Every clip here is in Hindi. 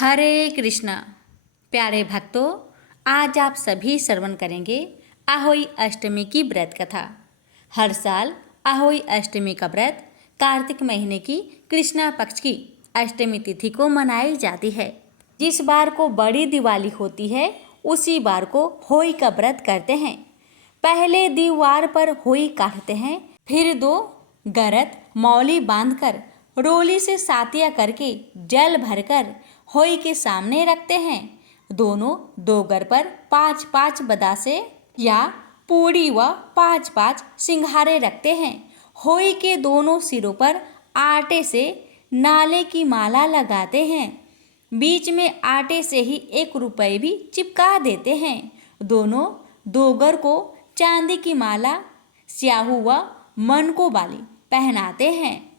हरे कृष्णा। प्यारे भक्तों, आज आप सभी श्रवण करेंगे आहोई अष्टमी की व्रत कथा। हर साल आहोई अष्टमी का व्रत कार्तिक महीने की कृष्णा पक्ष की अष्टमी तिथि को मनाई जाती है। जिस बार को बड़ी दिवाली होती है उसी बार को होई का व्रत करते हैं। पहले दीवार पर होई काटते हैं, फिर 2 गरत मौली बांधकर रोली से सातिया करके जल भरकर होई के सामने रखते हैं। दोनों डोगर पर 5-5 बदासे या पूड़ी व 5-5 सिंघारे रखते हैं। होई के दोनों सिरों पर आटे से नाले की माला लगाते हैं। बीच में आटे से ही 1 रुपये भी चिपका देते हैं। दोनों डोगर को चांदी की माला, स्याहू व मनको वाली पहनाते हैं।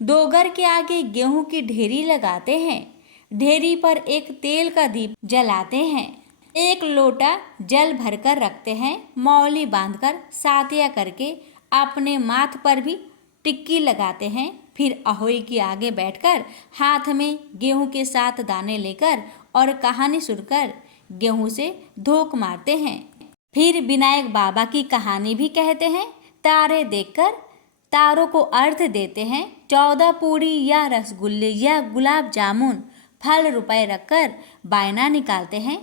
डोगर के आगे गेहूं की ढेरी लगाते हैं। ढेरी पर एक तेल का दीप जलाते हैं। 1 लोटा जल भरकर रखते हैं। मौली बांधकर सातिया करके अपने माथ पर भी टिक्की लगाते हैं। फिर अहोई के आगे बैठकर हाथ में गेहूं के 7 दाने लेकर और कहानी सुनकर गेहूं से धोक मारते हैं। फिर विनायक बाबा की कहानी भी कहते हैं। तारे देखकर तारों को अर्घ देते हैं। 14 पूड़ी या रसगुल्ले या गुलाब जामुन फल रुपए रखकर बायना निकालते हैं।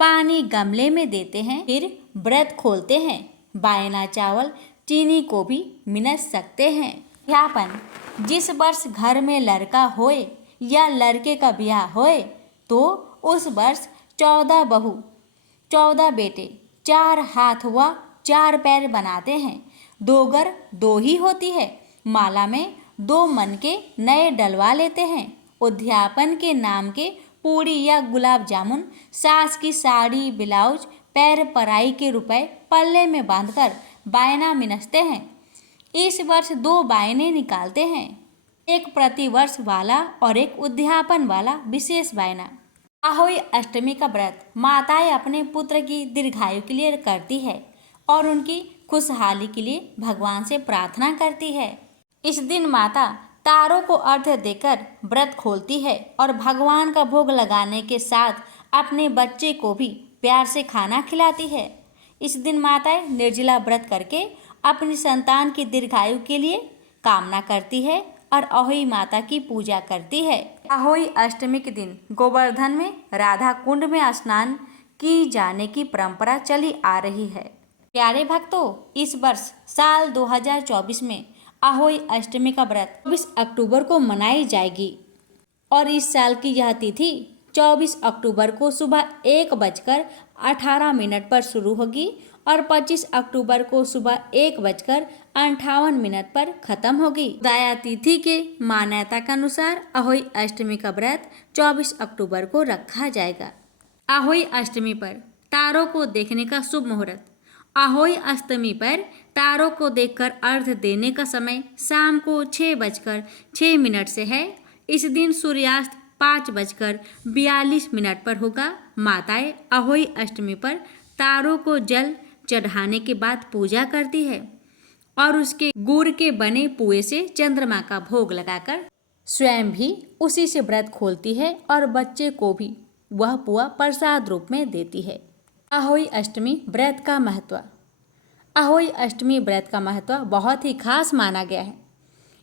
पानी गमले में देते हैं। फिर व्रत खोलते हैं। बायना चावल चीनी को भी मिनस सकते हैं। यापन जिस वर्ष घर में लड़का होए या लड़के का ब्याह होए तो उस वर्ष 14 बहू 14 बेटे 4 हाथ व 4 पैर बनाते हैं। डोगर 2 ही होती है। माला में 2 मन के नए डलवा लेते हैं। उद्यापन के नाम के पूड़ी या गुलाब जामुन, सास की साड़ी ब्लाउज, पैर पराई के रुपए पल्ले में बांधकर बायना मिनसते हैं। इस वर्ष 2 बायने निकालते हैं, एक प्रतिवर्ष वाला और एक उद्यापन वाला विशेष बायना। आहोई अष्टमी का व्रत माताएं अपने पुत्र की दीर्घायु के लिए करती है और उनकी खुशहाली के लिए भगवान से प्रार्थना करती है। इस दिन माता तारों को अर्घ्य देकर व्रत खोलती है और भगवान का भोग लगाने के साथ अपने बच्चे को भी प्यार से खाना खिलाती है। इस दिन माताएं निर्जला व्रत करके अपनी संतान की दीर्घायु के लिए कामना करती है और अहोई माता की पूजा करती है। अहोई अष्टमी के दिन गोवर्धन में राधा कुंड में स्नान की जाने की परंपरा चली आ रही है। प्यारे भक्तों, इस वर्ष साल 2024 में आहोई अष्टमी का व्रत 24 अक्टूबर को मनाई जाएगी और इस साल की यह तिथि 24 अक्टूबर को सुबह 1:18 पर शुरू होगी और 25 अक्टूबर को सुबह 1:58 पर खत्म होगी। उदया तिथि के मान्यता के अनुसार आहोई अष्टमी का व्रत 24 अक्टूबर को रखा जाएगा। आहोई अष्टमी पर तारों को देखने का शुभ मुहूर्त। आहोई अष्टमी पर तारों को देखकर अर्घ्य देने का समय शाम को 6:06 से है। इस दिन सूर्यास्त 5:42 पर होगा। माताएं आहोई अष्टमी पर तारों को जल चढ़ाने के बाद पूजा करती है और उसके गुड़ के बने पुए से चंद्रमा का भोग लगाकर स्वयं भी उसी से व्रत खोलती है और बच्चे को भी वह पुआ प्रसाद रूप में देती है। आहोई अष्टमी व्रत का महत्व। आहोई अष्टमी व्रत का महत्व बहुत ही खास माना गया है।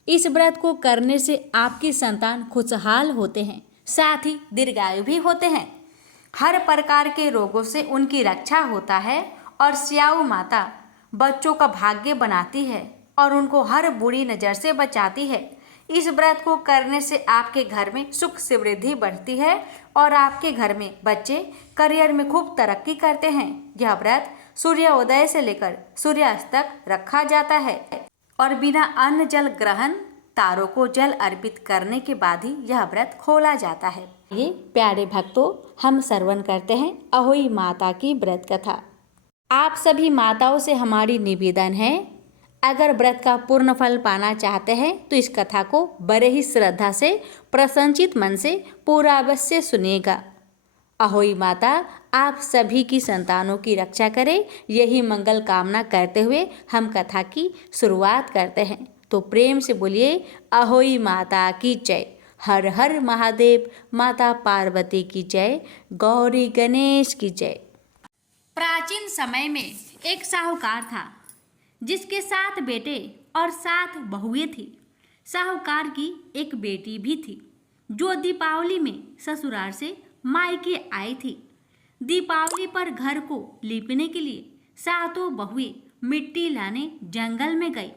इस व्रत को करने से आपकी संतान खुशहाल होते हैं, साथ ही दीर्घायु भी होते हैं। हर प्रकार के रोगों से उनकी रक्षा होता है और स्याऊ माता बच्चों का भाग्य बनाती है और उनको हर बुरी नज़र से बचाती है। इस व्रत को करने से आपके घर में सुख समृद्धि बढ़ती है और आपके घर में बच्चे करियर में खूब तरक्की करते हैं। यह व्रत सूर्योदय से लेकर सूर्यास्त तक रखा जाता है और बिना अन्न जल ग्रहण तारों को जल अर्पित करने के बाद ही यह व्रत खोला जाता है। ये प्यारे भक्तों, हम श्रवण करते हैं अहोई माता की व्रत कथा। आप सभी माताओं से हमारी निवेदन है, अगर व्रत का पूर्ण फल पाना चाहते हैं तो इस कथा को बड़े ही श्रद्धा से प्रसन्नचित मन से पूरा अवश्य सुनिएगा। अहोई माता आप सभी की संतानों की रक्षा करे, यही मंगल कामना करते हुए हम कथा की शुरुआत करते हैं। तो प्रेम से बोलिए अहोई माता की जय। हर हर महादेव, माता पार्वती की जय, गौरी गणेश की जय। प्राचीन समय में एक साहूकार था जिसके 7 बेटे और 7 बहुएं थी। साहूकार की एक बेटी भी थी जो दीपावली में ससुराल से मायके आई थी। दीपावली पर घर को लीपने के लिए 7 बहुएं मिट्टी लाने जंगल में गई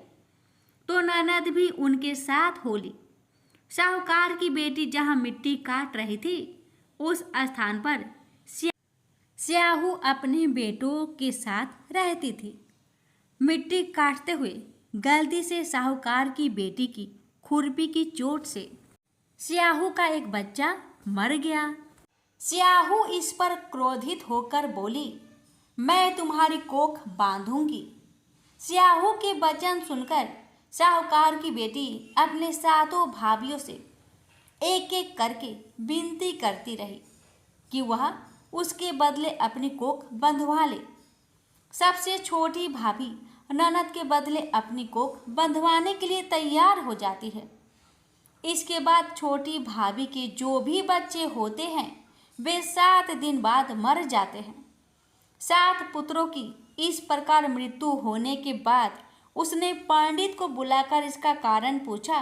तो ननद भी उनके साथ हो ली। साहूकार की बेटी जहाँ मिट्टी काट रही थी उस स्थान पर स्याहू अपने बेटों के साथ रहती थी। मिट्टी काटते हुए गलती से साहूकार की बेटी की खुरपी की चोट से स्याहू का एक बच्चा मर गया। स्याहू इस पर क्रोधित होकर बोली, मैं तुम्हारी कोख बांधूंगी। स्याहू के वचन सुनकर साहूकार की बेटी अपने 7 भाभियों से एक एक करके विनती करती रही कि वह उसके बदले अपनी कोख बंधवा ले। सबसे छोटी भाभी ननद के बदले अपनी कोख बंधवाने के लिए तैयार हो जाती है। इसके बाद छोटी भाभी के जो भी बच्चे होते हैं वे 7 दिन बाद मर जाते हैं। 7 पुत्रों की इस प्रकार मृत्यु होने के बाद उसने पंडित को बुलाकर इसका कारण पूछा।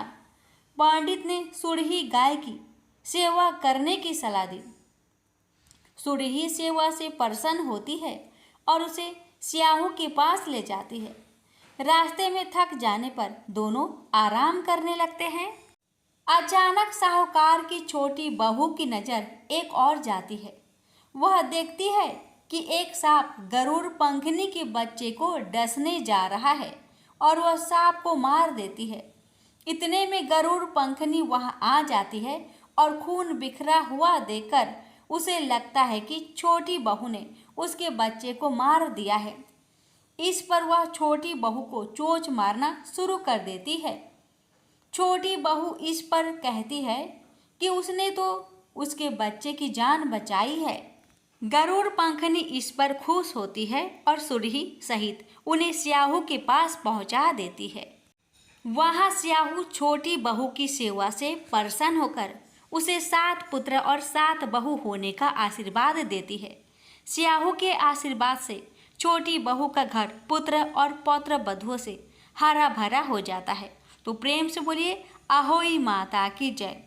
पंडित ने सुरही गाय की सेवा करने की सलाह दी। सुरही सेवा से प्रसन्न होती है और उसे स्याहू के पास ले जाती है। रास्ते में थक जाने पर दोनों आराम करने लगते हैं। अचानक साहूकार की छोटी बहू की नज़र एक और जाती है। वह देखती है कि एक सांप गरुड़ पंखनी के बच्चे को डसने जा रहा है और वह सांप को मार देती है। इतने में गरुड़ पंखनी वहां आ जाती है और खून बिखरा हुआ देखकर उसे लगता है कि छोटी बहू ने उसके बच्चे को मार दिया है। इस पर वह छोटी बहू को चोंच मारना शुरू कर देती है। छोटी बहू इस पर कहती है कि उसने तो उसके बच्चे की जान बचाई है। गरुड़ पंखनी इस पर खुश होती है और सुरही सहित उन्हें स्याहू के पास पहुंचा देती है। वहां स्याहू छोटी बहू की सेवा से प्रसन्न होकर उसे 7 पुत्र और 7 बहू होने का आशीर्वाद देती है। स्याहू के आशीर्वाद से छोटी बहू का घर पुत्र और पौत्र बधुओं से हरा भरा हो जाता है। तो प्रेम से बोलिए, अहोई माता की जय।